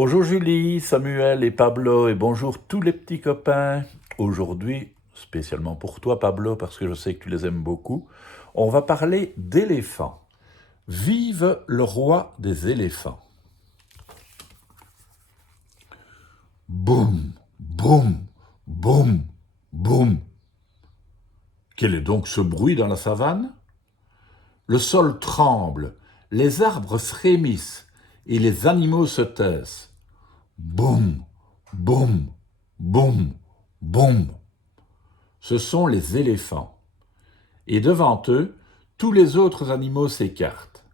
Bonjour Julie, Samuel et Pablo et bonjour tous les petits copains. Aujourd'hui, spécialement pour toi Pablo parce que je sais que tu les aimes beaucoup, on va parler d'éléphants. Vive le roi des éléphants. Boum, boum, boum, boum. Quel est donc ce bruit dans la savane? Le sol tremble, les arbres frémissent et les animaux se taisent. Boum, boum, boum, boum. Ce sont les éléphants. Et devant eux, tous les autres animaux s'écartent.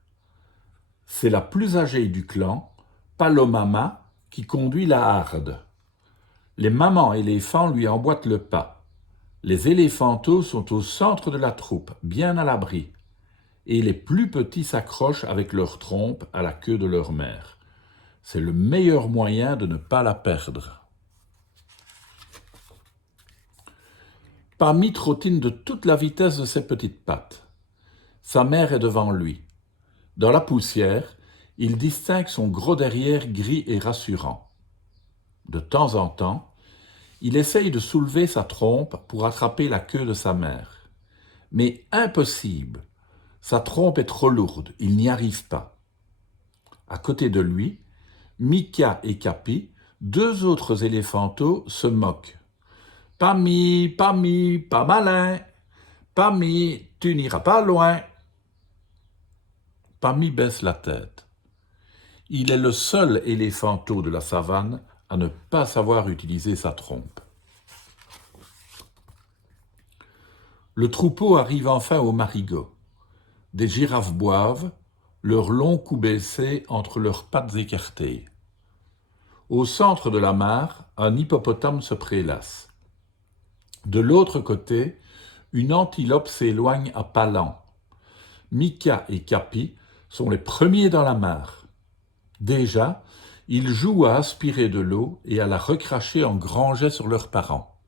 C'est la plus âgée du clan, Palomama, qui conduit la harde. Les mamans éléphants lui emboîtent le pas. Les éléphantaux sont au centre de la troupe, bien à l'abri. Et les plus petits s'accrochent avec leur trompe à la queue de leur mère. C'est le meilleur moyen de ne pas la perdre. Pammy trottine de toute la vitesse de ses petites pattes. Sa mère est devant lui. Dans la poussière, il distingue son gros derrière gris et rassurant. De temps en temps, il essaye de soulever sa trompe pour attraper la queue de sa mère. Mais impossible, sa trompe est trop lourde, il n'y arrive pas. À côté de lui, Mika et Capi, deux autres éléphantaux, se moquent. « Pammy, Pammy, pas malin. Pammy, tu n'iras pas loin. » Pammy baisse la tête. Il est le seul éléphanteau de la savane à ne pas savoir utiliser sa trompe. Le troupeau arrive enfin au marigot. Des girafes boivent, leurs longs cous baissés entre leurs pattes écartées. Au centre de la mare, un hippopotame se prélasse. De l'autre côté, une antilope s'éloigne à pas lents. Mika et Capi sont les premiers dans la mare. Déjà, ils jouent à aspirer de l'eau et à la recracher en grands jets sur leurs parents.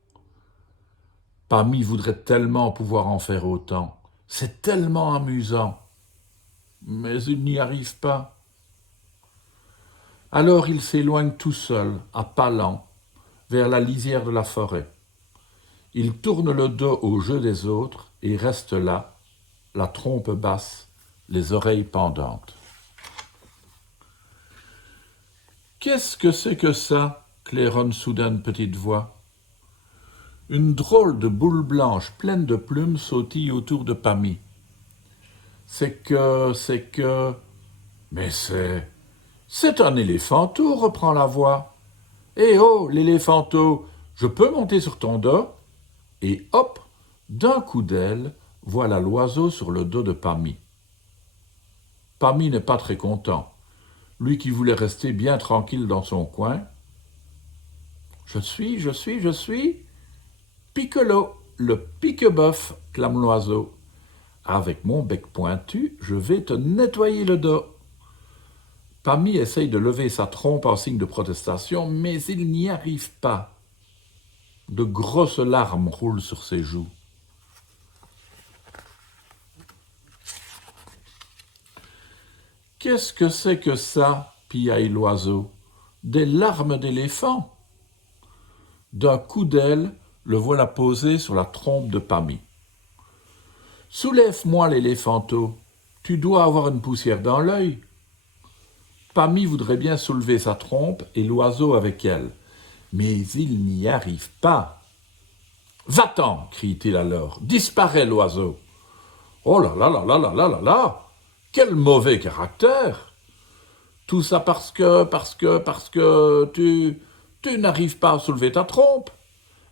Pammy voudrait tellement pouvoir en faire autant. C'est tellement amusant. Mais il n'y arrive pas. Alors il s'éloigne tout seul, à pas lents, vers la lisière de la forêt. Il tourne le dos au jeu des autres et reste là, la trompe basse, les oreilles pendantes. « Qu'est-ce que c'est que ça ?» claironne soudain une petite voix. Une drôle de boule blanche pleine de plumes sautille autour de Pammy. C'est que... Mais c'est un éléphanteau, reprend la voix. Eh oh, l'éléphanteau, je peux monter sur ton dos? Et hop, d'un coup d'aile, voilà l'oiseau sur le dos de Pammy. Pammy n'est pas très content, lui qui voulait rester bien tranquille dans son coin. Je suis Piccolo, le pique-boeuf, clame l'oiseau. Avec mon bec pointu, je vais te nettoyer le dos. Pammy essaye de lever sa trompe en signe de protestation, mais il n'y arrive pas. De grosses larmes roulent sur ses joues. « Qu'est-ce que c'est que ça ?» piaille l'oiseau. « Des larmes d'éléphant ?» D'un coup d'aile, le voilà posé sur la trompe de Pammy. « Soulève-moi l'éléphanteau, tu dois avoir une poussière dans l'œil. » Pammy voudrait bien soulever sa trompe et l'oiseau avec elle, mais il n'y arrive pas. « Va-t'en !» crie-t-il alors. « Disparais, l'oiseau !»« Oh là là là là là là là là ! Quel mauvais caractère ! Tout ça parce que tu n'arrives pas à soulever ta trompe,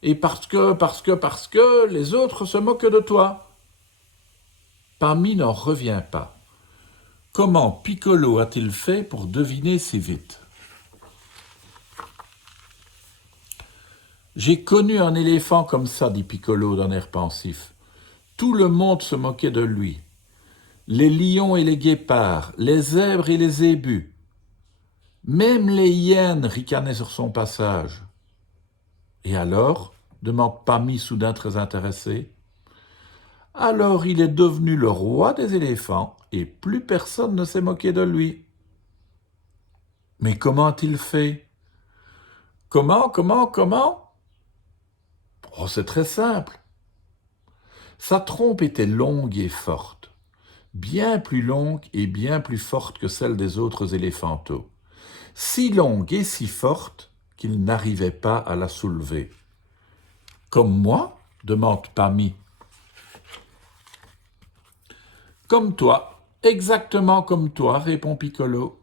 et parce que les autres se moquent de toi. » Pammy n'en revient pas. Comment Piccolo a-t-il fait pour deviner si vite? « J'ai connu un éléphant comme ça, dit Piccolo d'un air pensif. Tout le monde se moquait de lui. Les lions et les guépards, les zèbres et les zébus. Même les hyènes ricanaient sur son passage. »« Et alors ?» demande Pammy soudain très intéressé. « Alors il est devenu le roi des éléphants et plus personne ne s'est moqué de lui. » Mais comment a-t-il fait? Comment? Oh, c'est très simple. Sa trompe était longue et forte, bien plus longue et bien plus forte que celle des autres éléphantaux. Si longue et si forte qu'il n'arrivait pas à la soulever. Comme moi? Demande Pammy. Comme toi, exactement comme toi, répond Piccolo.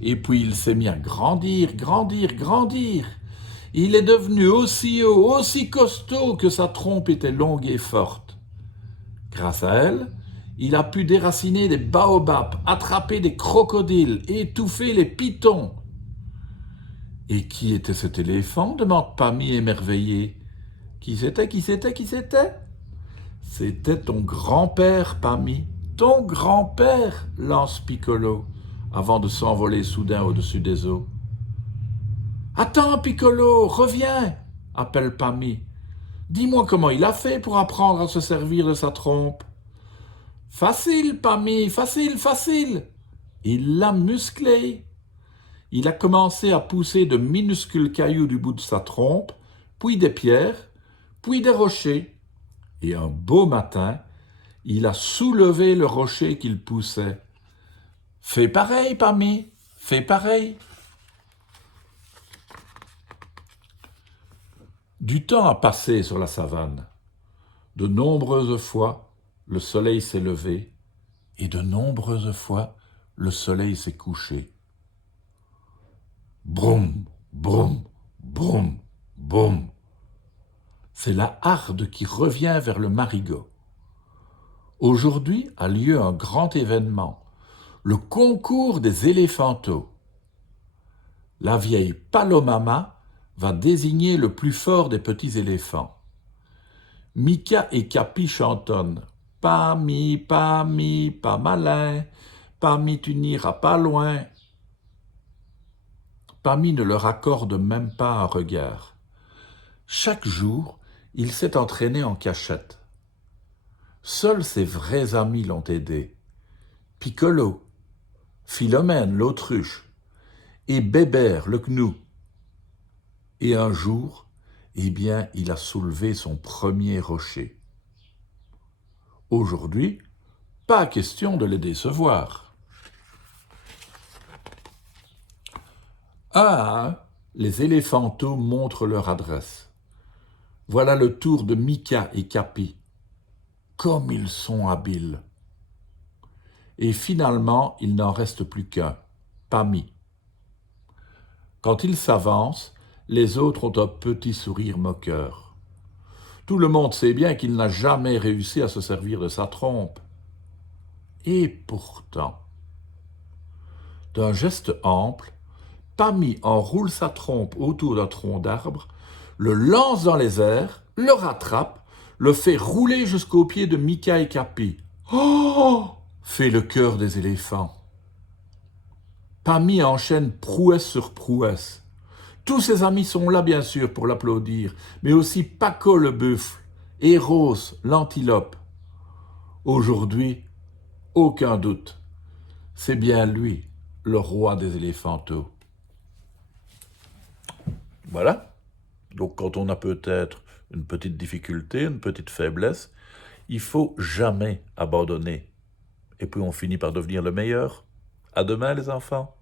Et puis il s'est mis à grandir. Il est devenu aussi haut, aussi costaud que sa trompe était longue et forte. Grâce à elle, il a pu déraciner des baobabs, attraper des crocodiles, étouffer les pythons. Et qui était cet éléphant? Demande Pammy émerveillée. Qui c'était? C'était ton grand-père, Pammy. Ton grand-père, lance Piccolo, avant de s'envoler soudain au-dessus des eaux. Attends, Piccolo, reviens, appelle Pammy. Dis-moi comment il a fait pour apprendre à se servir de sa trompe. Facile, Pammy, facile. Il l'a musclé. Il a commencé à pousser de minuscules cailloux du bout de sa trompe, puis des pierres, puis des rochers. Et un beau matin, il a soulevé le rocher qu'il poussait. Fais pareil, Pammy, fais pareil. Du temps a passé sur la savane. De nombreuses fois, le soleil s'est levé et de nombreuses fois, le soleil s'est couché. Broum, broum, broum, broum. C'est la harde qui revient vers le marigot. Aujourd'hui a lieu un grand événement, le concours des éléphantos. La vieille Palomama va désigner le plus fort des petits éléphants. Mika et Capi chantonnent « Pammy, Pammy, pas malin, Pammy, tu n'iras pas loin ». Pammy ne leur accorde même pas un regard. Chaque jour, il s'est entraîné en cachette. Seuls ses vrais amis l'ont aidé. Piccolo, Philomène l'autruche et Bébert le gnou. Et un jour, il a soulevé son premier rocher. Aujourd'hui, pas question de les décevoir. Un à un, les éléphantos montrent leur adresse. Voilà le tour de Mika et Capi. Comme ils sont habiles. Et finalement, il n'en reste plus qu'un, Pammy. Quand il s'avance, les autres ont un petit sourire moqueur. Tout le monde sait bien qu'il n'a jamais réussi à se servir de sa trompe. Et pourtant, d'un geste ample, Pammy enroule sa trompe autour d'un tronc d'arbre, le lance dans les airs, le rattrape, le fait rouler jusqu'aux pieds de Mika et Capi. Oh! Fait le cœur des éléphants. Pammy enchaîne prouesse sur prouesse. Tous ses amis sont là, bien sûr, pour l'applaudir, mais aussi Paco le buffle, Eros l'antilope. Aujourd'hui, aucun doute, c'est bien lui, le roi des éléphantos. Voilà. Donc quand on a peut-être une petite difficulté, une petite faiblesse, il faut jamais abandonner. Et puis on finit par devenir le meilleur. À demain les enfants.